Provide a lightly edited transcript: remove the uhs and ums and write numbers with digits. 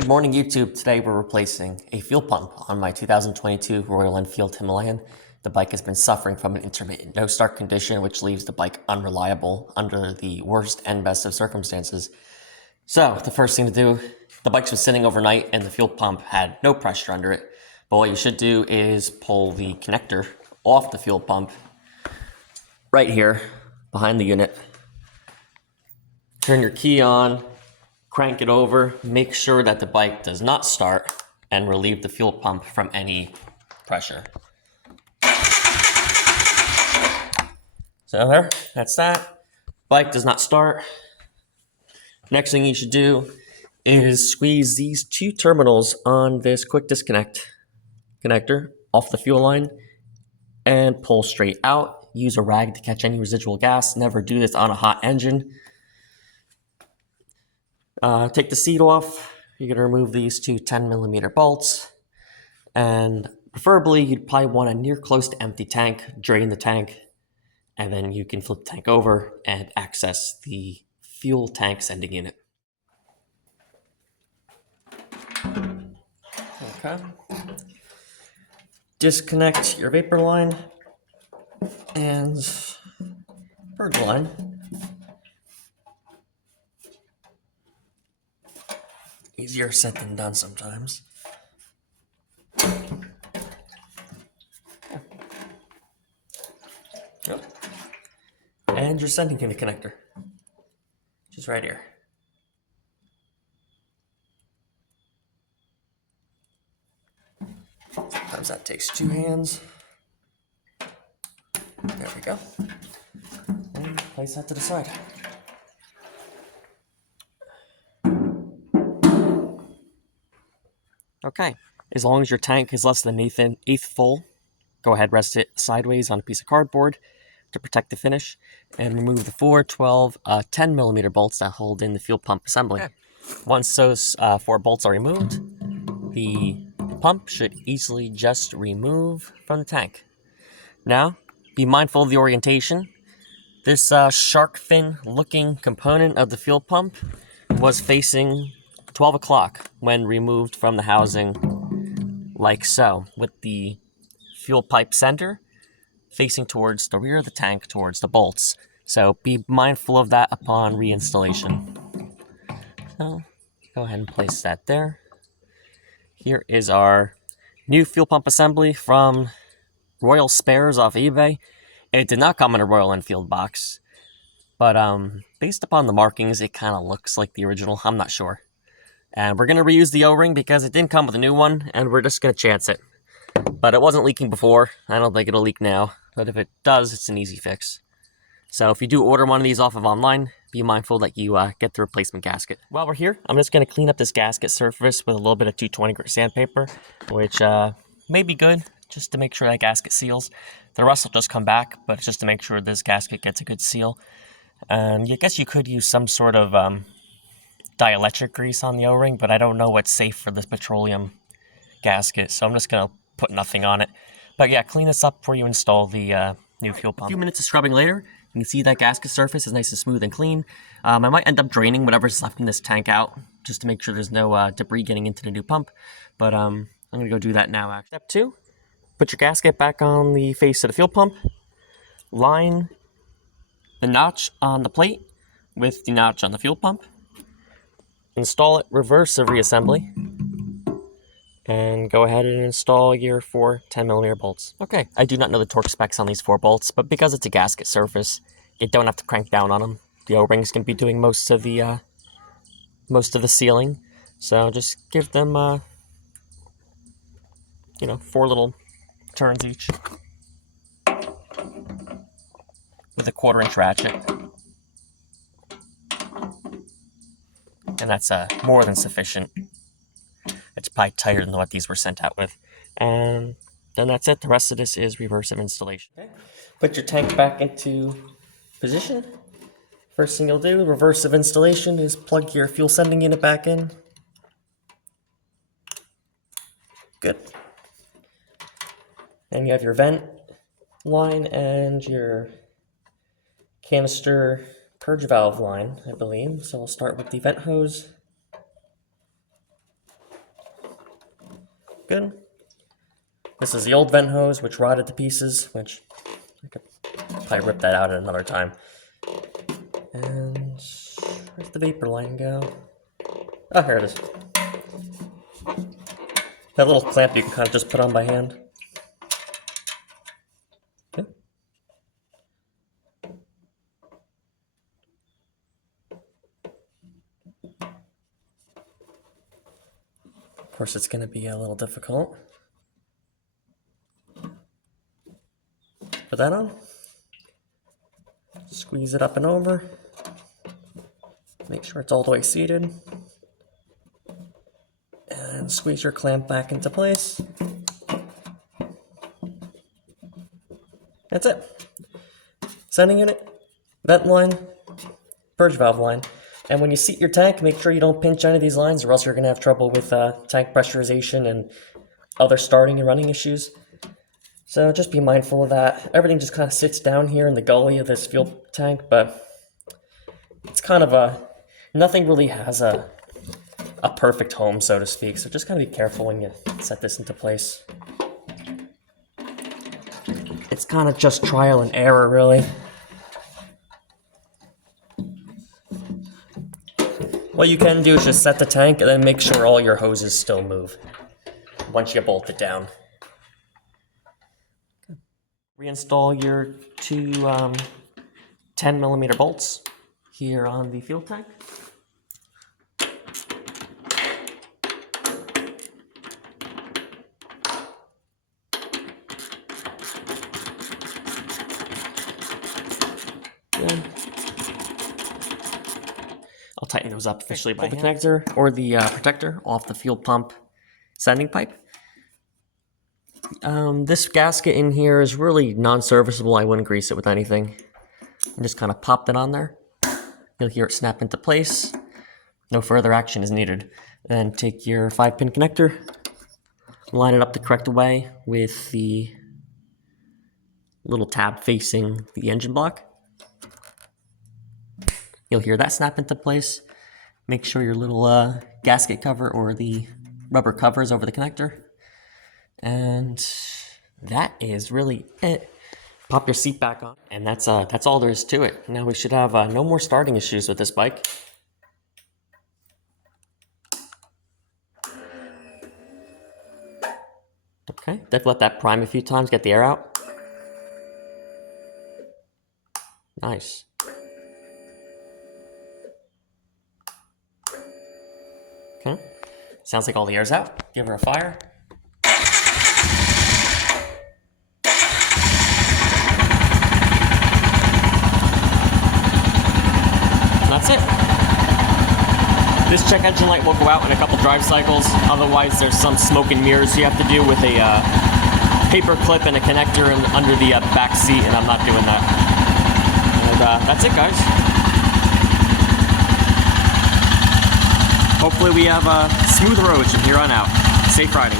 Good morning, YouTube. Today we're replacing a fuel pump on my 2022 Royal Enfield Himalayan. The bike has been suffering from an intermittent no-start condition, which leaves the bike unreliable under the worst and best of circumstances. So the first thing to do, the bike's been sitting overnight and the fuel pump had no pressure under it. But what you should do is pull the connector off the fuel pump right here behind the unit. Turn your key on, crank it over, make sure that the bike does not start, and relieve the fuel pump from any pressure. So there, that's that. Bike does not start. Next thing you should do is squeeze these two terminals on this quick disconnect connector off the fuel line and pull straight out. Use a rag to catch any residual gas. Never do this on a hot engine. Take the seat off. You're going to remove these two 10mm bolts, and preferably you'd probably want a near close to empty tank. Drain the tank, and then you can flip the tank over and access the fuel tank sending unit. Okay. Disconnect your vapor line and purge line. Easier said than done sometimes. Yep. And your sending unit connector, which is right here. Sometimes that takes two hands. There we go. And place that to the side. Okay, as long as your tank is less than an eighth full, go ahead, rest it sideways on a piece of cardboard to protect the finish, and remove the 4, 12, 10mm bolts that hold in the fuel pump assembly. Okay. Once those 4 bolts are removed, the pump should easily just remove from the tank. Now, be mindful of the orientation. This shark fin looking component of the fuel pump was facing 12 o'clock when removed from the housing, like so, with the fuel pipe center facing towards the rear of the tank, towards the bolts. So be mindful of that upon reinstallation. So go ahead and place that there. Here is our new fuel pump assembly from Royal Spares off eBay. It did not come in a Royal Enfield box, but based upon the markings, it kind of looks like the original. I'm not sure. And we're going to reuse the O-ring because it didn't come with a new one, and we're just going to chance it. But it wasn't leaking before. I don't think it'll leak now. But if it does, it's an easy fix. So if you do order one of these off of online, be mindful that you get the replacement gasket. While we're here, I'm just going to clean up this gasket surface with a little bit of 220 grit sandpaper, which may be good just to make sure that gasket seals. The rust will just come back, but it's just to make sure this gasket gets a good seal. And I guess you could use some sort of dielectric grease on the O-ring, but I don't know what's safe for this petroleum gasket, so I'm just going to put nothing on it. But yeah, clean this up before you install the new fuel pump. A few minutes of scrubbing later, you can see that gasket surface is nice and smooth and clean. I might end up draining whatever's left in this tank out, just to make sure there's no debris getting into the new pump, but I'm going to go do that now. Actually. Step 2, put your gasket back on the face of the fuel pump, line the notch on the plate with the notch on the fuel pump, install it reverse of reassembly, and go ahead and install your 4 10mm bolts. Okay, I do not know the torque specs on these 4 bolts, but because it's a gasket surface, you don't have to crank down on them. The O-ring's going to be doing most of the sealing, so just give them 4 little turns each with a 1/4-inch ratchet. And that's more than sufficient. It's probably tighter than what these were sent out with. And then that's it. The rest of this is reversive installation. Okay. Put your tank back into position. First thing you'll do, reversive installation, is plug your fuel sending unit back in. Good. And you have your vent line and your canister purge valve line, I believe. So we'll start with the vent hose. good. This is the old vent hose, which rotted to pieces, which I could probably rip that out at another time. And where's the vapor line go? Oh, here it is. That little clamp you can kind of just put on by hand. Okay. Of course, it's going to be a little difficult. Put that on. Squeeze it up and over. Make sure it's all the way seated. And squeeze your clamp back into place. That's it. Sending unit, vent line, purge valve line. And when you seat your tank, make sure you don't pinch any of these lines or else you're going to have trouble with tank pressurization and other starting and running issues. So just be mindful of that. Everything just kind of sits down here in the gully of this fuel tank, but it's kind of nothing really has a perfect home, so to speak. So just kind of be careful when you set this into place. It's kind of just trial and error, really. What you can do is just set the tank and then make sure all your hoses still move once you bolt it down. Reinstall your two 10mm bolts here on the fuel tank. I'll tighten those up officially by the connector or the protector off the fuel pump sending pipe. This gasket in here is really non-serviceable. I wouldn't grease it with anything. I just kind of popped it on there. You'll hear it snap into place. No further action is needed. Then take your 5-pin connector, line it up the correct way with the little tab facing the engine block. You'll hear that snap into place. Make sure your little gasket cover or the rubber cover is over the connector. And that is really it. Pop your seat back on, and that's all there is to it. Now we should have no more starting issues with this bike. Okay, definitely let that prime a few times, get the air out. Nice. Okay, sounds like all the air's out. Give her a fire. That's it. This check engine light will go out in a couple drive cycles. Otherwise, there's some smoke and mirrors you have to do with a paper clip and a connector under the back seat, and I'm not doing that. And that's it, guys. Hopefully we have smooth roads from here on out. Safe riding.